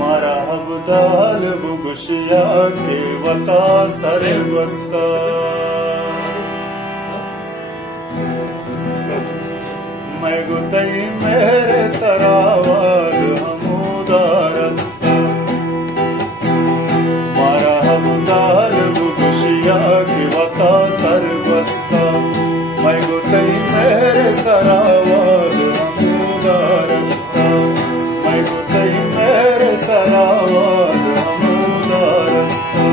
मारा अब्दाल बुगशिया के वता सरे वस्ता मैं गुतई मेरे सरावाद हमूदा रस्ता मारा अब्दाल बुगशिया के वता सर वस्ता मैं गुतई मेरे सरावाद हमूदा रस्ता मैं गुतई मेरे सरावाद हमूदा रस्ता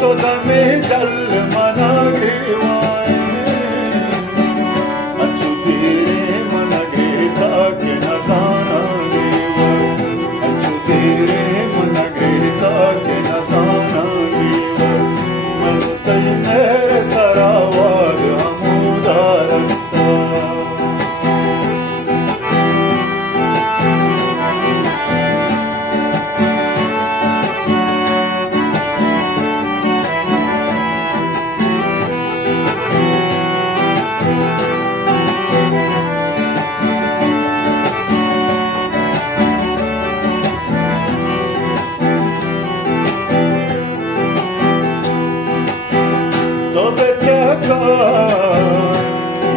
तो दमे जल मना ग्रीवाए अच्छु तेरे मन ग्रीता के नजाना ग्रीवाए अच्छु तेरे मन ग्रीता के नजाना ग्रीवाए मैं तई मेरे सरावाद हमूदा रस्ता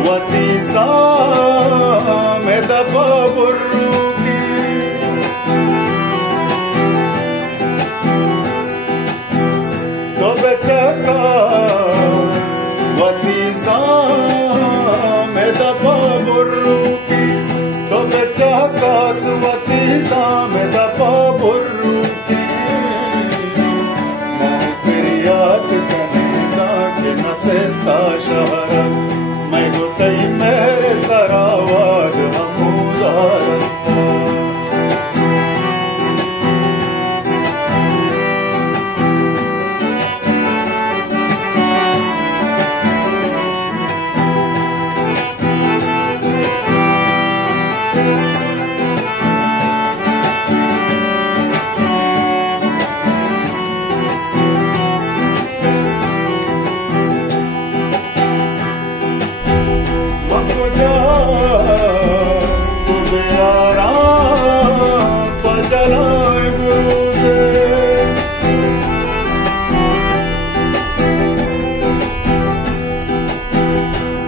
वतीजा में दबा बुर्रुकी तो बेचका वतीजा में दबा बुर्रुकी तो बेचका वतीजा में दबा बुर्रुकी मोह प्रियात कनेदा के नसेस्ता शहर मैं गुतई मेरे सरावाद हमूदा रस्ता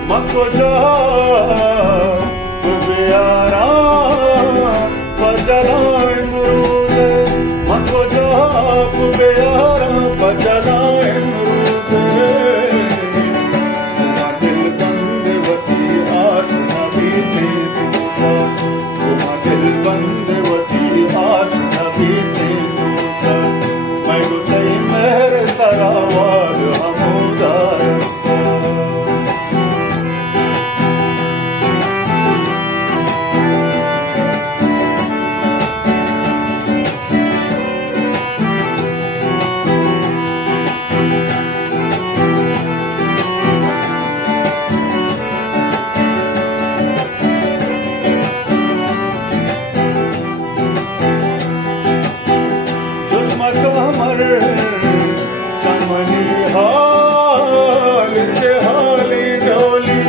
मको जा बेयारा पजलाए मुरुजे मको जा बेयारा पजलाए मुरुजे दिल बंद वती आस न बीते दूसा दिल बंद वती आस न बीते दूसा मैं गुतई मेरे सरावाद हमूदा रस्ता चमनी हाल हाली डोली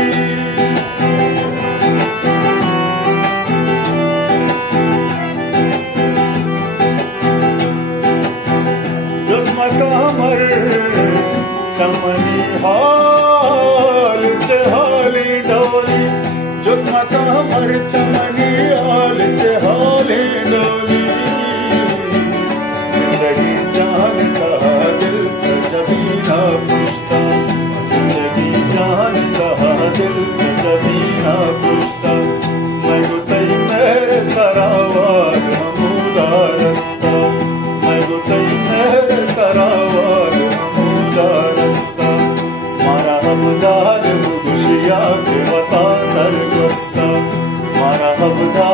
जुस्म कमर चमनी हाल हाली डोली जुस्म कमर चमनी हाल हाली डोली जिंदगी जान कहा दिल से जबीना पुछता जिंदगी जान कहा दिल से जबीना पुछता मैं गुतई मेरे सरावाद हमूदा रस्ता मैं गुतई मेरे सरावाद हमूदा रस्ता मारा हमदा साहब था